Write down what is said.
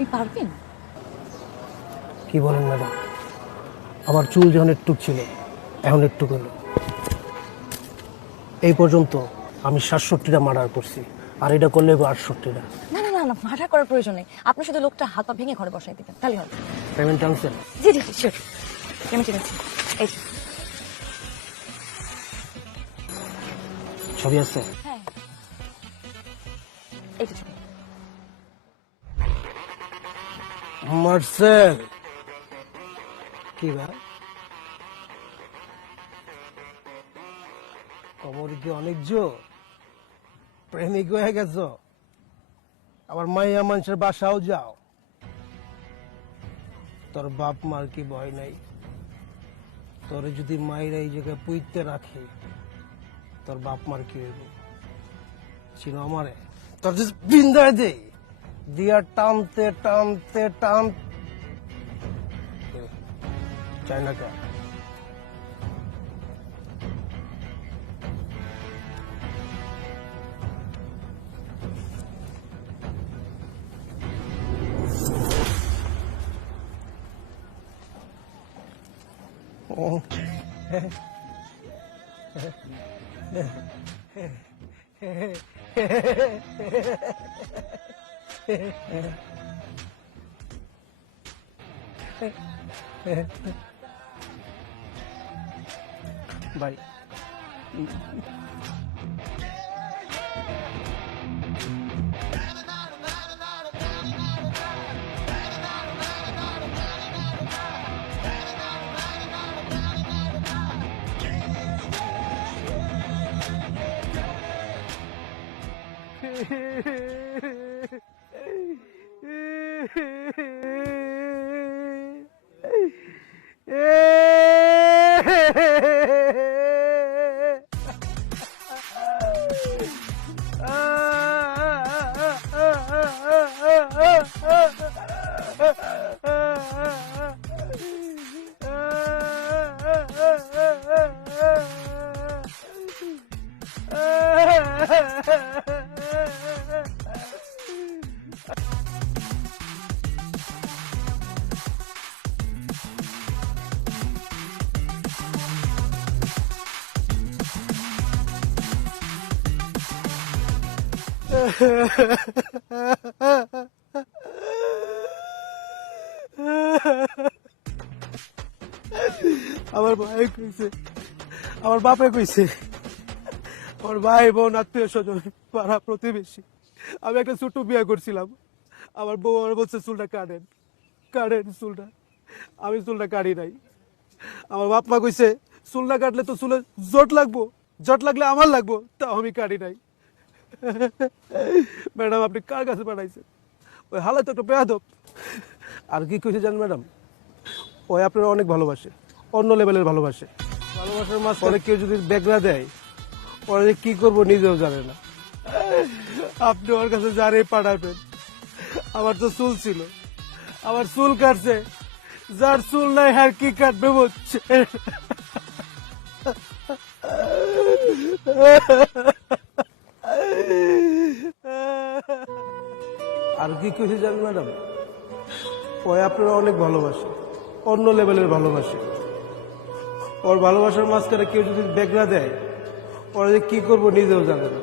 আপনি পারবেন? কি বলেন ম্যাডাম, আমার চুল যখন একটু ছিল এখন একটু হলো। এই পর্যন্ত আমি 67টা মার্ডার করছি, আর এটা করলে 68টা। না না না না, মার্ডার করার প্রয়োজন নেই। আপনি শুধু লোকটা হাত পা ভেঙে ঘরে বসাই দিবেন, তাহলে হবে। পেমেন্ট আনছেন? জি জি জি, শিওর। আমি ঠিক আছে। এই যে। ছবি আছে? হ্যাঁ, এই যে ছবি। মার্সেল, কি ভাই কমর কি অনেক জোর? প্রেমিক হয়ে গেছ? আবার মাইয়া মানুষের বাসাও যাও? তোর বাপ মার কি ভয় নাই? তোরে যদি মায়ের এই জায়গায় পুইতে রাখে তোর বাপ মার কি হইব? চিনো আমারে? তোর যদি বিন্দায় দে দিয়া টানতে টানতে টান চাই না কে? ভাই আমার ভাই কইছে, আমার বাপে কইছে, আমার ভাই বোন আত্মীয় স্বজন পাড়া প্রতিবেশী, আমি একটা ছোট্ট বিয়ে করছিলাম। আমার বউ আমার বলছে চুলটা কাটেন, কাটেন চুলটা। আমি চুলটা কাটি নাই। আমার বাপ মা কইছে চুল না কাটলে তো চুলে জট লাগবো, জট লাগলে আমার লাগবো, তাও আমি কাটি নাই। ম্যাডাম আপনি কার কাছে পাঠাইছেন? ওই হালে তো একটা বেয়াদব। আর কি কইছে জানেন ম্যাডাম, ওই আপনারা অনেক ভালোবাসে, অন্য লেভেলের ভালোবাসে। ভালোবাসার মাঝখানে কেউ যদি বেগরা দেয় ওরা যে কি করবো নিজেও জানে না। আপনি ওর কাছে যারে পাঠাবেন। আমার তো চুল ছিল, আমার চুল কাটছে, যার চুল নাই আর কি কাটবে বলছে। আর কি কইছে জানেন ম্যাডাম, ওই আপনারা অনেক ভালোবাসে, অন্য লেভেলের ভালোবাসে। ওর ভালোবাসার মাঝখানে কেউ যদি বেগরা দেয় ওরা যে কি করবো নিজেও জানে না।